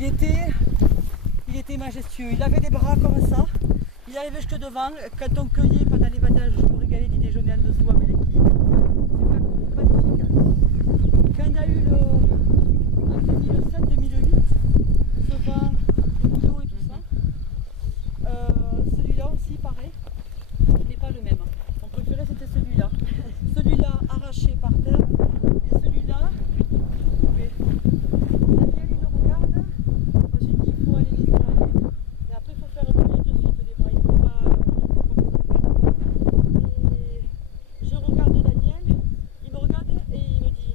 il était majestueux. Il avait des bras comme ça. Il arrivait jusque devant. Quand on cueillait pendant les vendanges, je me régalais d'y déjeuner en dessous avec l'équipe. C'est magnifique. Quand il y a eu en 2007-2008, ce vent, le boulot et tout ça, celui-là aussi pareil, mais pas le même. Mon préféré c'était celui-là. Celui-là arraché par terre et celui-là coupé. Daniel il me regarde, moi j'ai dit il faut aller les éloigner. Et après il faut faire bouger de suite les bras, il faut pas et je regarde Daniel, il me regarde et il me dit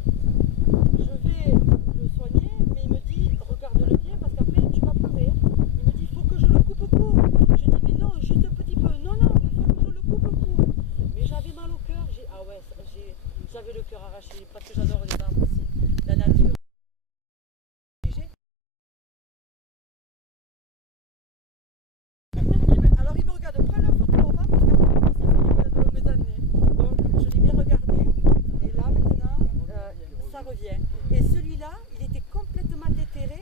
je vais le soigner, mais il me dit regarde-le bien parce qu'après tu vas pleurer. Il me dit il faut que je le coupe court. Je dis mais non, juste un petit peu. Non, non, il faut que je le coupe court. Mais j'avais mal au cœur. Ah ouais, j'avais le cœur arraché parce que j'adore les arbres aussi. La nature. Alors il me regarde, prends la photo avant parce qu'après il s'est fini pendant de longues années. Donc je l'ai bien regardé et là maintenant ça revient. Et celui-là, il était complètement déterré